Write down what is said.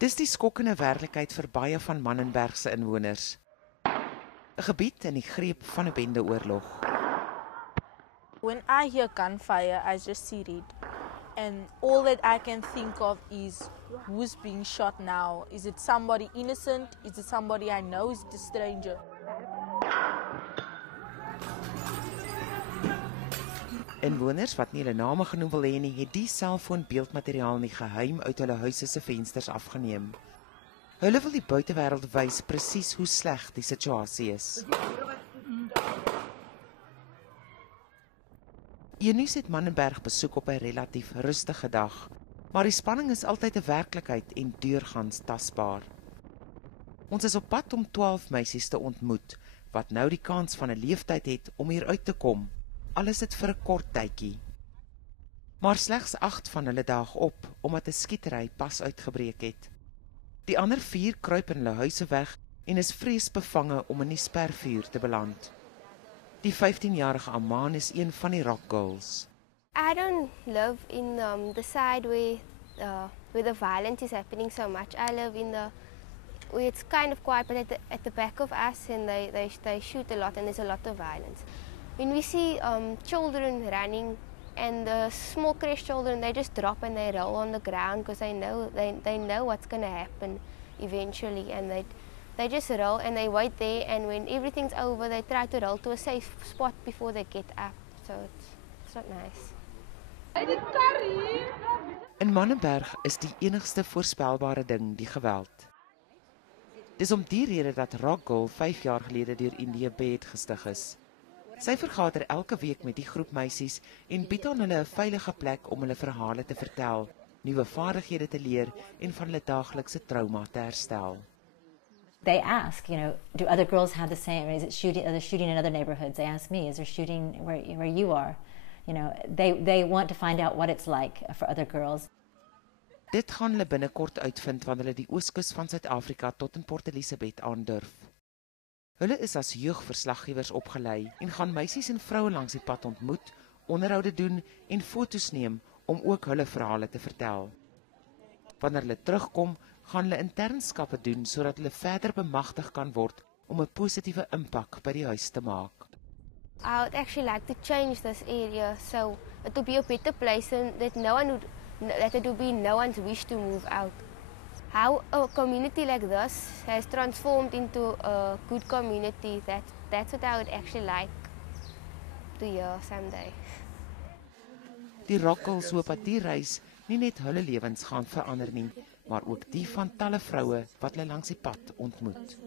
Dis die skokkende werklikheid vir baie van Manenberg se inwoners. 'n Gebied in die greep van 'n bendeoorlog. When I hear gunfire, I just see red. And all that I can think of is who's being shot now. Is it somebody innocent? Is it somebody I know? Is it a stranger? Inwoners wat nie hulle name genoem wil hê nie, het die selfoonbeeldmateriaal nie geheim uit hulle huise se vensters afgeneem. Hulle wil die buitewêreld wys presies hoe sleg die situasie is. Eunice het Manenberg besoek op 'n relatief rustige dag, maar die spanning is altyd 'n werklikheid en deurgangs tasbaar. Ons is op pad om 12 meisies te ontmoet, wat nou die kans van 'n leeftyd het om hier uit te kom, al is dit vir 'n kort tydjie. Maar slegs 8 van hulle daag op, omdat 'n skietery pas uitgebreek het. Die ander 4 kruip in hulle huise weg en is vreesbevange om in die spervuur te beland. Die 15-jarige Aman is een van die Rock Girls. I don't live in the side where the violence is happening so much. I live in where it's kind of quiet, but at the back of us, and they shoot a lot, and there's a lot of violence. When we see children running, and the small crash children, they just drop and they roll on the ground because they know what's going to happen eventually, and they just roll and they wait there, and when everything's over, they try to roll to a safe spot before they get up. So it's not nice. In Manenberg is die enigste voorspelbare ding die geweld. Dis om die rede dat Rock Girl 5 jaar gelede deur India Bed gestig is. Sy vergader elke week met die groep meisies en bied aan hulle 'n veilige plek om hulle verhale te vertel, nuwe vaardighede te leer en van hulle daaglikse trauma te herstel. They ask, do other girls have the same? Is it shooting? Are there shooting in other neighborhoods? They ask me, is there shooting where you are? They want to find out what it's like for other girls. Dit gaan hulle binnekort uitvind wanneer hulle die ooskus van Suid-Afrika tot in Port Elizabeth aandurf. Hulle is as jeugverslaggewers opgelei en gaan meisies en vroue langs die pad ontmoet, onderhoude doen en foto's neem om ook hulle verhale te vertel. Wanneer hulle terugkom, gaan hulle internskappe doen sodat hulle verder bemagtig kan word om 'n positiewe impak by die huis te maak. I would actually like to change this area so it would be a better place and that it would be no one's wish to move out. How a community like this has transformed into a good community, that's what I would actually like to hear someday. Die Rock Girls hoop dat die reis nie net hulle lewens gaan verander nie, maar ook die van talle vroue wat hulle langs die pad ontmoet.